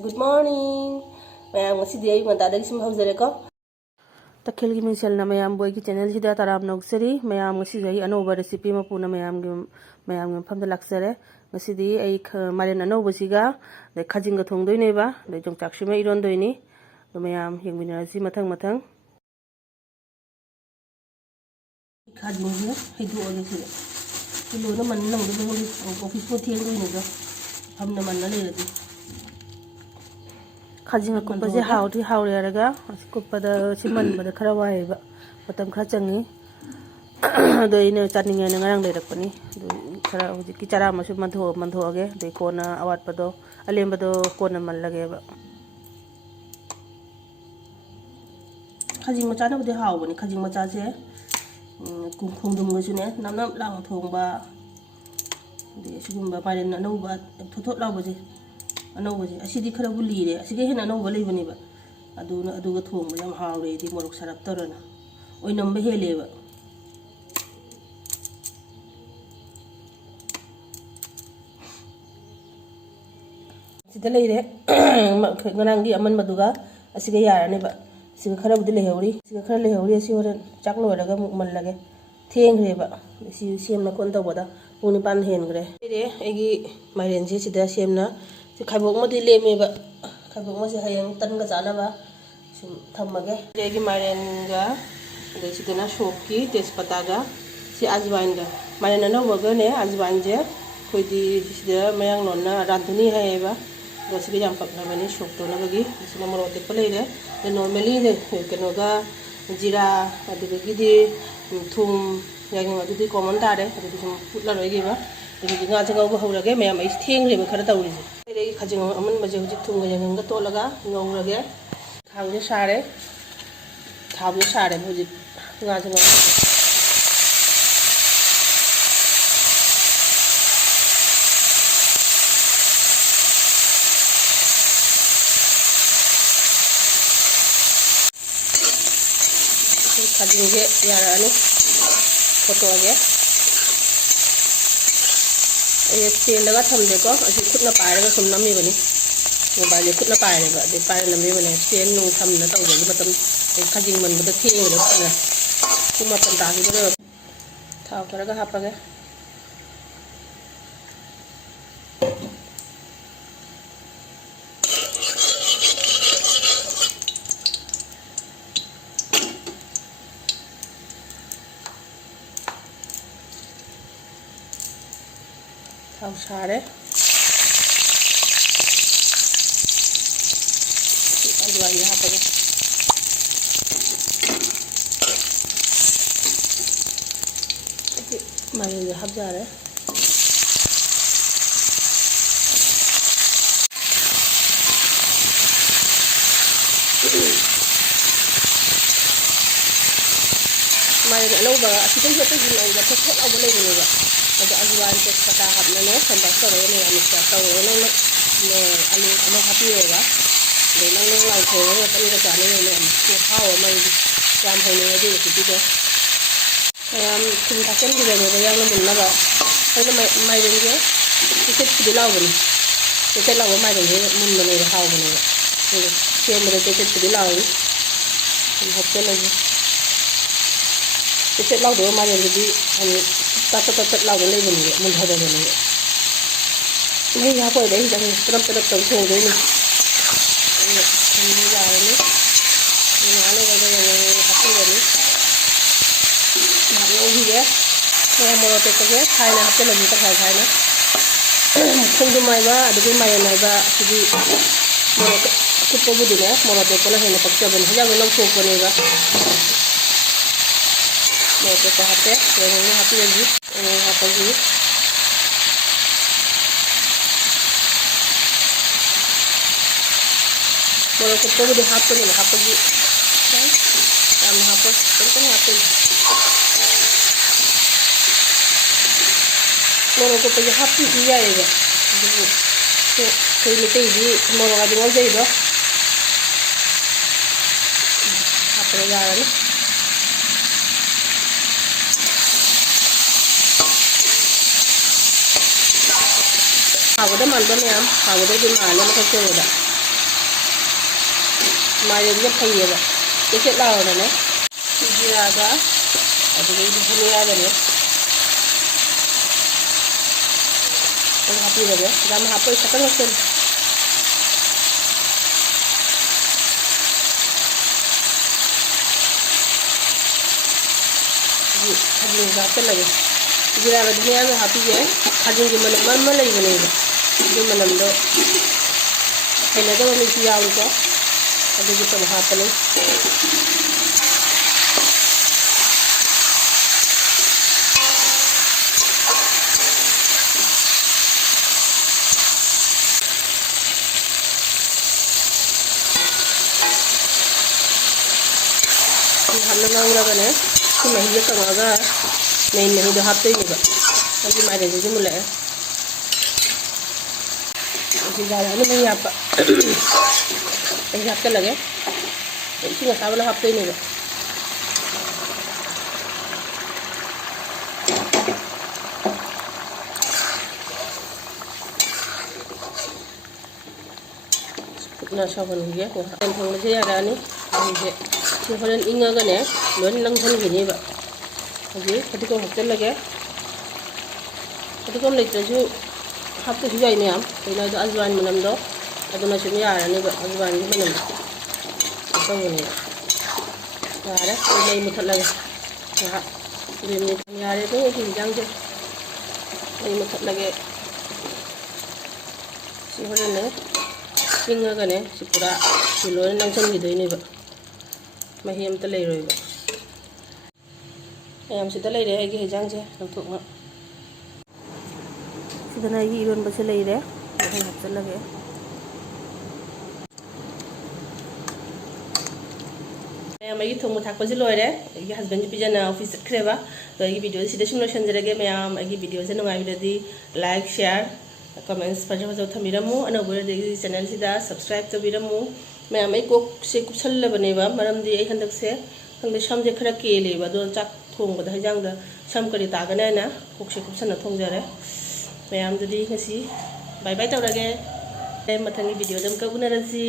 Good morning. Mayam ngasi dia yung ngada sim hauzare ko. Takhil gi minsel na mayam boy ki channel sida taram nogsari mayam ngasi jai anoba recipe ma puna mayam pham da laksare ngasi di ai maren anoba siga de khajing ga thong doi ne ba de jong chakshi ma iron doi ni do mayam yengmina si mathang khajing ji hidu ode si kilo na man nang do office ko thieng doi ne do pham na man na le di khajing ko baje hawri raga kupada siman bada khara wai ba patam khara changi do ine chaning ene ngarang le rakpani do khara hoji ki chara ma su mandho age de kona awat pado alem bado kona man lage ba khajing macha na bade haw bani khajing macha je khung dum ga su ne nam lang thong ba de sugum ba pare na no ba thot law ba je anoba je asidi khara buli re asige hena no balai bani ba aduga thong ba yam hawre di morok sarap tarana oi nam ba hele ba sida lei re ngarang gi aman maduga asige yara ne ba siga khara budi le hewri asi horen chaklo raga muk man lage theng re ba si sem na kon ta boda uni pan hen gre re egi mairen je sida sem na खाइबोक मदि लेमेबा खाइबोक मसे hayang tan ga jana ba sum thammage regi maren ga de sidena shokki tejpata ga si ajwain ga maren na boga ne ajwain je khoidi sida mayang non na randuni hayeba do siga jam pak na mani shok to na bagi sina moro te pale re de normally de keno ga jira adu gi di thum yang adu di common ta re adu sum putla roi gi ba 이게 nga jang go hawrage mayam ai theng re khara tawri je re khajing aman baje huji thum ga yang ga tolaga ngawrage khang je sare thab je sare huji nga jang khajing je yara ani photo age ये तेल लगा थम देखो असी खुद ना पाए लगा सुनना मी बनी मोबाइल खुद ना पाए लगा दे पाए नमी बने तेल नु थम ना तो बगी मतलब खजिंग मन बता थेंग रे ना कुमा पन तागी बरे थाव करगा हापगे थाव सारे अजवाइन यहाँ पे मारे हब जा रहे मारे अनौबा असितम होते जिलाउदा थोक अब लेबनेबा अदो अजवाइन ते पता हबने संबा करे ने अमिसा करे ने आलू अमा हापियोगा दे नंग लाउ थोगा तन ga जाने ने को हाव मै जाम होने दे बिदि दे याम तुम ताकन दे ने याम मुन्ना बा अदो मै रेंगे तिके तिदि लाउबनी तिके लाउ मै रेंगे मुन बने हाव बने सेम रे तिके तिदि लाउ हम हप्ते लगे तिके लाउ दो मै रेंगे हम tat lau lên mình thôi rồi mình mấy giá quay đấy đang trâm trông thùng đấy nè không bây giờ này mình nói lên bây giờ hấp đi rồi nè hấp lâu gì đấy nghe mồi tết cái thay này hấp cho mình cái thay nữa không được mày ba được cái mày này ba thì mồi cái bố bố này mồi tết cái này bắt cho mình hay là lâu xuống cái này ba mồi tết cái hấp đấy rồi mình hấp lên gì apa sih kalau ketemu di HP nih HP sih kan sama HP penting HP kalau ketemu HP sih ya ya kayak gitu ini mau ngadu aja itu HP jalan Hawada man ba ma'am? Hawada di mahal na kasi wala. ꯃꯥꯏꯔꯦꯟꯁꯦ ꯐꯩꯌꯦꯕ ꯆꯦꯠ ꯂꯥꯎꯔꯒꯅꯦ ꯖꯤꯔꯥꯒ ꯑꯗꯨꯗꯒꯤꯗꯤ ꯙꯅꯤꯌꯥꯒꯅꯦ ꯍꯥꯞꯄꯤꯔꯒꯦ ꯌꯥꯝ ꯍꯥꯞꯄꯣꯏ ꯈꯤꯇꯪ ꯍꯥꯞꯆꯤꯜꯂꯦ ꯈꯥꯖꯤꯡꯒ ꯍꯥꯞꯆꯤꯜꯂꯒꯦ ꯖꯤꯔꯥꯒ ꯙꯅꯤꯌꯥꯒ ꯍꯥꯞꯄꯤꯒꯦ ꯈꯥꯖꯤꯡꯒꯤ ꯃꯅꯝ ꯑꯃ ꯂꯩꯕꯅꯦꯕ ꯑꯗꯨ ꯃꯅꯝꯗꯣ ꯍꯩꯅꯗꯕ ꯃꯤꯁꯨ ꯌꯥꯎꯏꯀꯣ ꯑꯗꯨꯒꯤ ꯇꯧ ꯍꯥꯞꯄꯅꯤ ꯍꯥꯞꯅ ꯉꯧꯔꯒꯅꯦ ꯁꯤ ꯃꯍꯤꯁꯦ ꯀꯪꯉꯒ ꯃꯦꯟ ꯃꯍꯤꯗꯣ ꯍꯥꯞꯇꯣꯏꯅꯦꯕ ꯑꯗꯨꯒꯤ ꯃꯥꯏꯔꯦꯟꯁꯤꯁꯨ ꯃꯨꯜꯂꯛꯑꯦ ꯁꯤ ꯌꯥꯔꯛꯑꯅꯤ ꯃꯍꯤ ꯍꯥꯞꯄ ꯃꯍꯤ ꯍꯥꯞꯆꯤꯜꯂꯒꯦ ꯏꯁꯤꯡ ꯑꯁꯥꯕꯅ ꯍꯥꯞꯇꯣꯏꯅꯦꯕ ꯐꯨꯠꯅ ꯁꯧꯍꯟꯈꯤꯒꯦ ꯉꯥꯏꯍꯥꯛ ꯊꯣꯡꯕꯁꯦ ꯌꯥꯔꯛꯑꯅꯤ ꯃꯍꯤꯁꯦ ꯁꯤ ꯍꯣꯔꯦꯟ ꯏꯪꯉꯒꯅꯦ ꯂꯣꯏꯅ ꯂꯪꯁꯤꯟꯈꯤꯅꯦꯕ ꯍꯧꯖꯤꯛ ꯐꯗꯤꯒꯣꯝ ꯍꯥꯞꯆꯤꯜꯂꯒꯦ ꯐꯗꯤꯒꯣꯝ ꯂꯩꯇ꯭ꯔꯁꯨ ꯍꯥꯞꯇ꯭ꯔꯁꯨ ꯌꯥꯏ ꯃꯌꯥꯝ ꯀꯩꯅꯣ ꯍꯥꯏꯗꯣ ꯑꯖꯋꯥꯏꯟ ꯃꯅꯝꯗꯣ ꯑꯗꯨꯅ ꯁꯨꯝ ꯌꯥꯔꯅꯦꯕ ꯑꯖꯋꯥꯏꯟꯒꯤ ꯃꯅꯝꯗꯣ ꯇꯧꯕꯅꯦꯕ ꯌꯥꯔꯦ ꯑꯩ ꯃꯩ ꯃꯨꯊꯠꯂꯒꯦ ꯉꯥꯏꯍꯥꯛ 2 ꯃꯤꯅꯤꯠ ꯌꯥꯔꯦ ꯑꯗꯨꯝ ꯑꯩꯒꯤ ꯌꯦꯟꯖꯥꯡꯁꯦ ꯃꯩ ꯃꯨꯊꯠꯂꯒꯦ ꯁꯤ ꯍꯣꯔꯦꯟꯅꯦ ꯏꯪꯉꯒꯅꯦ ꯁꯤ ꯄꯨꯔꯥ ꯁꯤ ꯂꯣꯏꯅ ꯅꯪꯁꯤꯟꯈꯤꯗꯣꯏꯅꯦꯕ ꯃꯍꯤ ꯑꯝꯇ ꯂꯩꯔꯣꯏꯕ ꯃꯌꯥꯝꯁꯤꯗ ꯂꯩꯔꯦ ꯑꯩꯒꯤ ꯍꯦꯟꯖꯥꯡꯁꯦ ꯂꯧꯊꯣꯛꯅ ꯁꯤꯗꯅ ꯑꯩꯒꯤ ꯏꯔꯣꯟꯕꯁꯦ ꯂꯩꯔꯦ ꯃꯊꯪ ꯍꯥꯞꯆꯤꯜꯂꯒꯦ ꯃꯌꯥꯝ ꯑꯩꯒꯤ ꯊꯣꯡꯕ ꯊꯥꯛꯄꯁꯦ ꯂꯣꯏꯔꯦ ꯑꯩꯒꯤ ꯍꯁꯕꯦꯟꯁꯦ ꯄꯤꯖꯅ ꯑꯣꯐꯤꯁ ꯆꯠꯈ꯭ꯔꯦꯕ ꯑꯗꯣ ꯑꯩꯒꯤ ꯚꯤꯗꯤꯑꯣꯁꯦ ꯁꯤꯗ ꯁꯨꯝ ꯂꯣꯏꯁꯤꯟꯖꯔꯒꯦ ꯃꯌꯥꯝ ꯑꯩꯒꯤ ꯚꯤꯗꯤꯑꯣꯁꯦ ꯅꯨꯡꯉꯥꯏꯕꯤꯔꯗꯤ ꯂꯥꯏꯛ ꯁꯤꯌꯥꯔ ꯀꯃꯦꯟꯠꯁ ꯐꯖ ꯐꯖꯕ ꯊꯝꯕꯤꯔꯝꯃꯨ ꯑꯅꯧꯕ ꯑꯩꯒꯤ ꯆꯦꯅꯦꯜꯁꯤꯗ ꯁꯕꯁꯀ꯭ꯔꯥꯏꯕ ꯇꯧꯕꯤꯔꯝꯃꯨ ꯃꯌꯥꯝ ꯑꯩ ꯀꯣꯛꯁꯦ ꯀꯨꯞꯁꯜꯂꯕꯅꯦꯕ ꯃꯔꯝꯗꯤ ꯑꯩ ꯍꯟꯗꯛꯁꯦ ꯈꯪꯗꯦ ꯁꯝꯁꯦ ꯈꯔ ꯀꯦꯜꯂꯦꯕ ꯑꯗꯣ ꯆꯥꯛ ꯊꯣꯡꯕꯗ ꯍꯦꯟꯖꯥꯡꯗ ꯁꯝ ꯀꯔꯤ ꯇꯥꯒꯅꯤ ꯍꯥꯏꯅ ꯀꯣꯛꯁꯦ ꯀꯨꯞꯁꯟꯅ ꯊꯣꯡꯖꯔꯦ ꯃꯌꯥꯝꯗꯨꯗꯤ ꯉꯁꯤ ꯕꯥꯏ ꯕꯥꯏ ꯇꯧꯔꯒꯦ ꯃꯊꯪꯒꯤ ꯚꯤꯗꯤꯑꯣꯗ ꯑꯃꯨꯛꯀ ꯎꯅꯔꯁꯤ